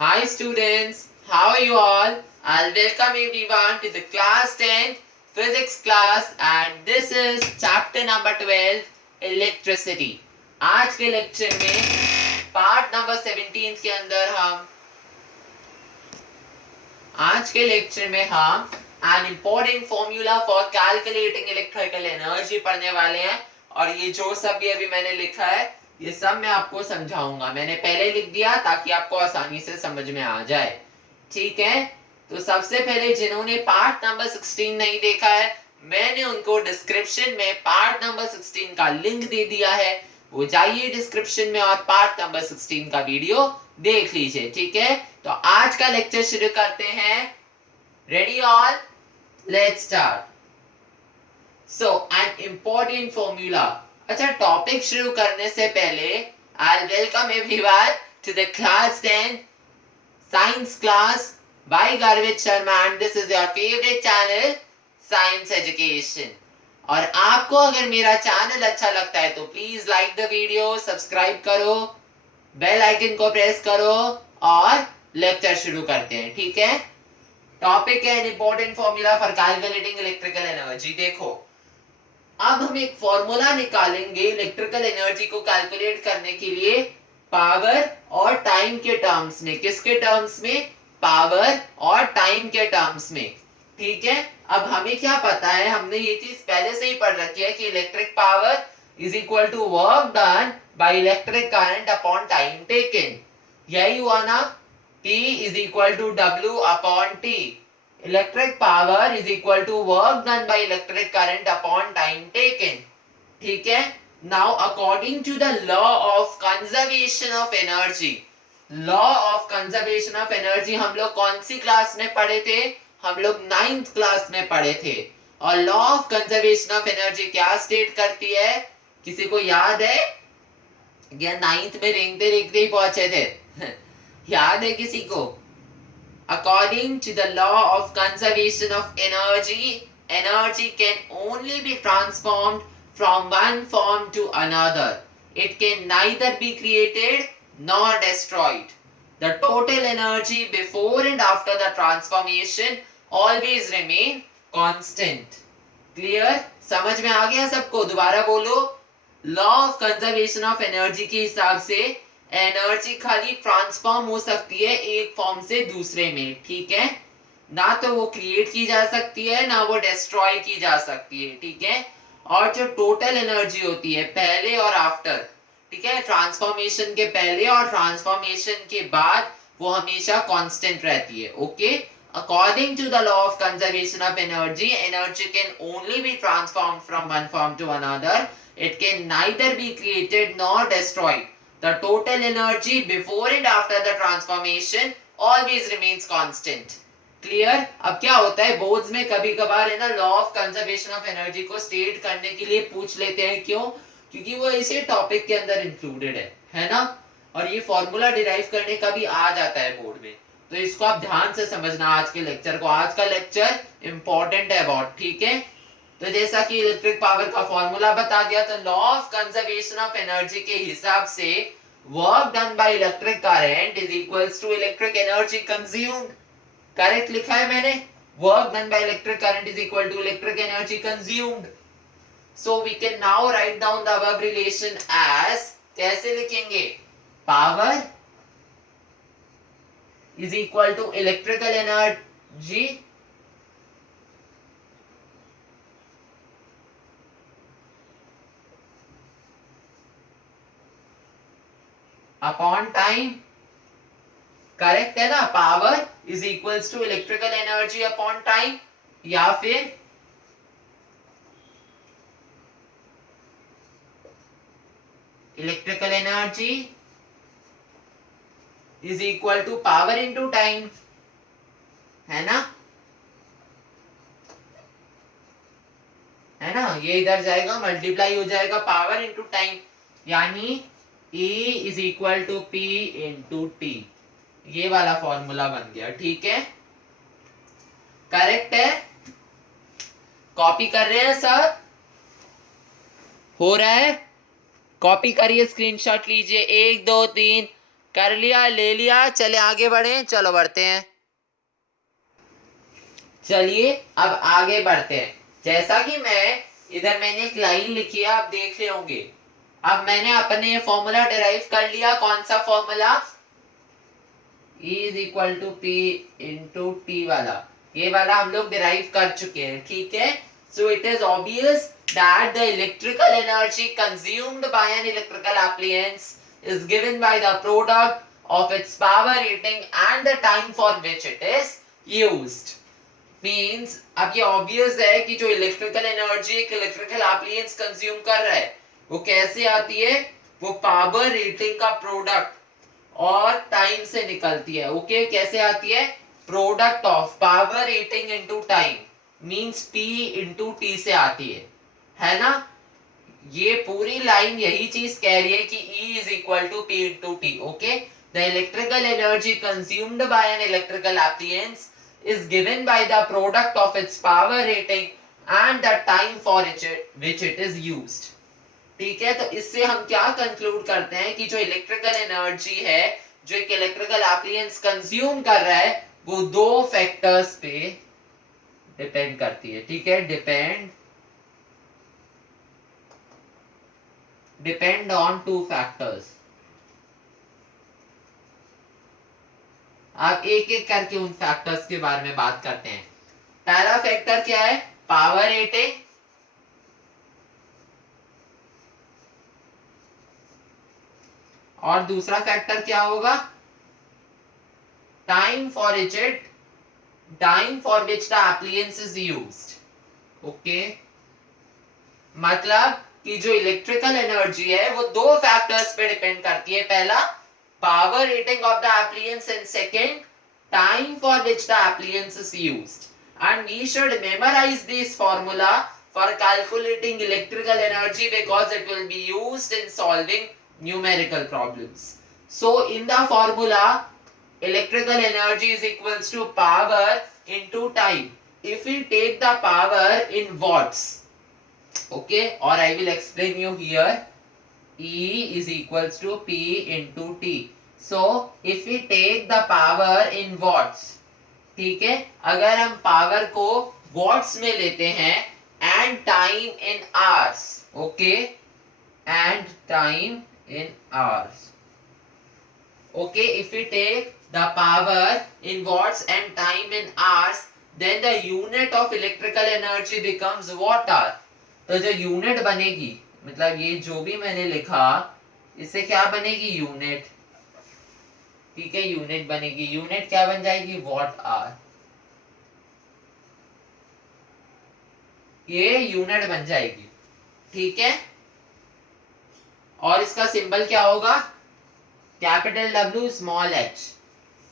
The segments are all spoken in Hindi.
Hi students, how are you all? I'll welcome everyone to the class 10 physics class and this is chapter number 12 electricity. आज के लेक्चर में पार्ट नंबर 17 के अंदर हम an important formula for calculating electrical energy पढ़ने वाले हैं और ये जो सब भी अभी मैंने लिखा है ये सब मैं आपको समझाऊंगा। मैंने पहले लिख दिया ताकि आपको आसानी से समझ में आ जाए। ठीक है, तो सबसे पहले जिन्होंने पार्ट नंबर 16 नहीं देखा है मैंने उनको डिस्क्रिप्शन में पार्ट नंबर 16 का लिंक दे दिया है, वो जाइए डिस्क्रिप्शन में और पार्ट नंबर 16 का वीडियो देख लीजिए। ठीक है, तो आज का लेक्चर शुरू करते हैं। Ready all, let's start. So an important formula. अच्छा, टॉपिक शुरू करने से पहले I welcome everyone to the class 10 science class by Garvit Sharma and this is your favourite channel science education. और आपको अगर मेरा चैनल अच्छा लगता है तो please like the video, subscribe करो, बेल आइकन को प्रेस करो और लेक्चर शुरू करते हैं। ठीक है, टॉपिक है an important formula for calculating electrical energy. देखो, अब हम एक फॉर्मूला निकालेंगे इलेक्ट्रिकल एनर्जी को कैलकुलेट करने के लिए पावर और टाइम के टर्म्स में। किसके टर्म्स में? पावर और टाइम के टर्म्स में। ठीक है, अब हमें क्या पता है, हमने ये चीज पहले से ही पढ़ रखी है कि electric power is equal to work done by electric current upon time taken. यही हुआ ना, T is equal to W upon T. Electric power is equal to work done by electric current upon time taken. ठीक है, now according to the law of conservation of energy, law of conservation of energy हम लोग कौन सी क्लास में पढ़े थे? हम लोग 9th क्लास में पढ़े थे। और law of conservation of energy क्या स्टेट करती है, किसी को याद है? या 9th में रेंगते रेंगते ही पहुंचे थे याद है किसी को? According to the law of conservation of energy, energy can only be transformed from one form to another. It can neither be created nor destroyed. The total energy before and after the transformation always remain constant. Clear? समझ में आ गया सबको? दोबारा बोलो। Law of conservation of energy के हिसाब से एनर्जी खाली ट्रांसफॉर्म हो सकती है एक फॉर्म से दूसरे में। ठीक है, ना तो वो क्रिएट की जा सकती है ना वो डिस्ट्रॉय की जा सकती है। ठीक है, और जो टोटल एनर्जी होती है पहले और आफ्टर, ठीक है, ट्रांसफॉर्मेशन के पहले और ट्रांसफॉर्मेशन के बाद, वो हमेशा कांस्टेंट रहती है। Okay, according to the law of conservation of energy, energy can only be transformed from one form to another. It can neither be created nor destroyed. The total energy before and after the transformation always remains constant. Clear? अब क्या होता है, बोर्ड्स में कभी कभार है ना, law of conservation of energy को स्टेट करने के लिए पूछ लेते हैं। क्यों? क्योंकि वो इसी टॉपिक के अंदर इंक्लूडेड है ना, और ये फॉर्मूला डिराइव करने का भी आ जाता है बोर्ड में। तो इसको आप ध्यान से समझना आज के लेक्चर को। आज का लेक्चर इंपॉर्टेंट है बहुत। ठीक है, तो जैसा कि इलेक्ट्रिक पावर का फॉर्मूला बता दिया, तो law of conservation of energy के हिसाब से work done by electric current is equals to electric energy consumed. Correct लिखा है मैंने, work done by electric current is equal to electric energy consumed. So we can now write down the above relation as, कैसे लिखेंगे? Power is equal to electrical energy upon time। Correct है ना? Power is equals to electrical energy upon time, या फिर electrical energy is equal to power into time, है ना? है ना, ये इधर जाएगा मल्टीप्लाई हो जाएगा पावर इनटू टाइम, यानी E is equal to P into T। ये वाला फॉर्मूला बन गया। ठीक है, करेक्ट है? कॉपी कर रहे हैं सर? हो रहा है? कॉपी करिए, स्क्रीनशॉट लीजिए, 1 2 3। कर लिया, ले लिया, चले आगे बढ़े, चलो बढ़ते हैं। चलिए अब आगे बढ़ते हैं। जैसा कि मैंने एक लाइन लिखी है, आप देख रहे होंगे। अब मैंने अपने फॉर्मूला डिराइव कर लिया। कौन सा formula? E is equal to P into T वाला। ये वाला हम लोग डिराइव कर चुके हैं, ठीक है। So it is obvious that the electrical energy consumed by an electrical appliance is given by the product of its power rating and the time for which it is used. Means अब ये ऑब्वियस है कि जो इलेक्ट्रिकल एनर्जी एक इलेक्ट्रिकल एप्लायंस कंज्यूम कर रहा है वो कैसे आती है? वो पावर रेटिंग का प्रोडक्ट और टाइम से निकलती है। ओके, कैसे आती है? Product of power rating into time means P into T से आती है ना। ये पूरी लाइन यही चीज कह रही है कि E is equal to P into T। Okay, the electrical energy consumed by an electrical appliance is given by the product of its power rating and the time for which it is used. ठीक है, तो इससे हम क्या कंक्लूड करते हैं कि जो इलेक्ट्रिकल एनर्जी है जो एक इलेक्ट्रिकल एप्लायंस कंज्यूम कर रहा है वो दो फैक्टर्स पे डिपेंड करती है। ठीक है, डिपेंड ऑन टू फैक्टर्स। आप एक एक करके उन फैक्टर्स के बारे में बात करते हैं। पहला फैक्टर क्या है? Power rating. और दूसरा फैक्टर क्या होगा? Time for which the appliance is used. Okay, मतलब कि जो इलेक्ट्रिकल एनर्जी है वो दो फैक्टर्स पे डिपेंड करती है। पहला, power rating of the appliance, and second, time for which the appliance is used. And we should memorize this formula for calculating electrical energy because it will be used in solving numerical problems. So in the formula, electrical energy is equals to power into time. If we take the power in watts, okay, or I will explain you here, E is equals to P into T. So if we take the power in watts, ठीक है, अगर हम पावर को वॉट्स में लेते हैं and time in hours, okay, and time in hours, okay, if we take the power in watts and time in hours, then the unit of electrical energy becomes watt hour. तो जो यूनिट बनेगी, मतलब ये जो भी मैंने लिखा इससे क्या बनेगी? यूनिट। ठीक है, यूनिट बनेगी। यूनिट क्या बन जाएगी? Watt hour. ये यूनिट बन जाएगी, ठीक है। और इसका सिंबल क्या होगा? Capital W small h।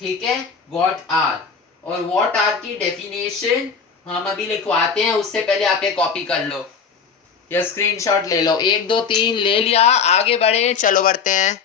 ठीक है, वॉट आवर। और वॉट आवर की डेफिनेशन हम अभी लिखवाते हैं, उससे पहले आप ये कॉपी कर लो या स्क्रीनशॉट ले लो। 1 2 3 ले लिया, आगे बढ़े, चलो बढ़ते हैं।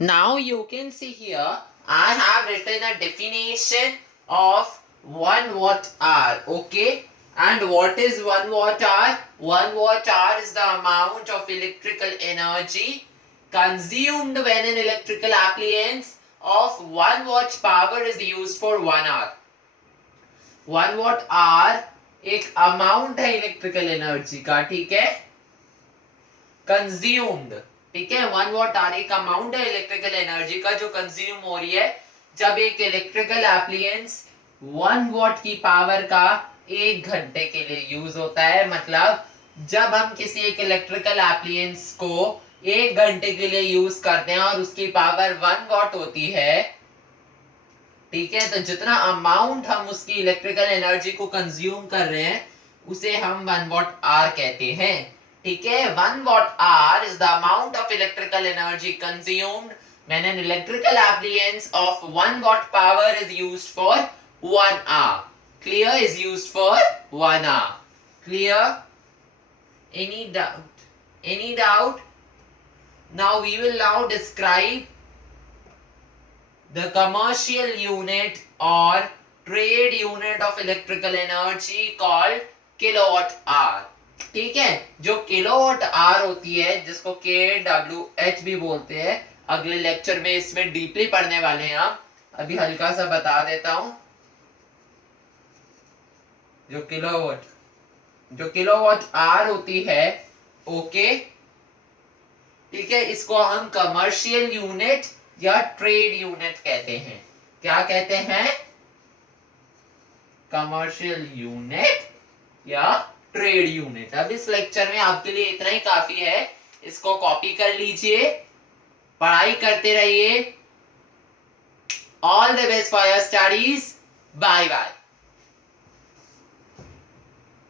Now you can see here I have written a definition of 1 watt hour. Okay, and what is 1 watt hour? 1 watt hour is the amount of electrical energy consumed when an electrical appliance of 1 watt power is used for 1 hour. 1 watt hour एक अमाउंट है इलेक्ट्रिकल एनर्जी का, ठीक है, कंज्यूम्ड। ठीक है, 1 वॉट आवर एक अमाउंट है इलेक्ट्रिकल एनर्जी का जो कंज्यूम हो रही है जब एक इलेक्ट्रिकल एप्लायंस 1 वॉट की पावर का 1 घंटे के लिए यूज होता है। मतलब जब हम किसी एक इलेक्ट्रिकल एप्लायंस को 1 घंटे के लिए यूज करते हैं और उसकी पावर 1 वॉट होती है, ठीक है, तो जितना अमाउंट हम उसकी इलेक्ट्रिकल एनर्जी को कंज्यूम कर रहे हैं उसे हम 1 वॉट आवर कहते हैं। ठीक है, 1 watt hour is the amount of electrical energy consumed when an electrical appliance of 1 watt power is used for 1 hour. Clear? Is used for 1 hour. Clear? Any doubt? Any doubt? Now we will now describe the commercial unit or trade unit of electrical energy called kilowatt hour. ठीक है, जो किलोवाट आवर होती है जिसको KWH भी बोलते हैं, अगले लेक्चर में इसमें डीपली पढ़ने वाले हैं हम। अभी हल्का सा बता देता हूं। जो किलोवाट आवर होती है, ओके, ठीक है, इसको हम कमर्शियल यूनिट या ट्रेड यूनिट कहते हैं। क्या कहते हैं? कमर्शियल यूनिट या ट्रेड यूनिट। अब इस लेक्चर में आपके लिए इतना ही काफी है। इसको कॉपी कर लीजिए, पढ़ाई करते रहिए। All the best for your studies. Bye bye.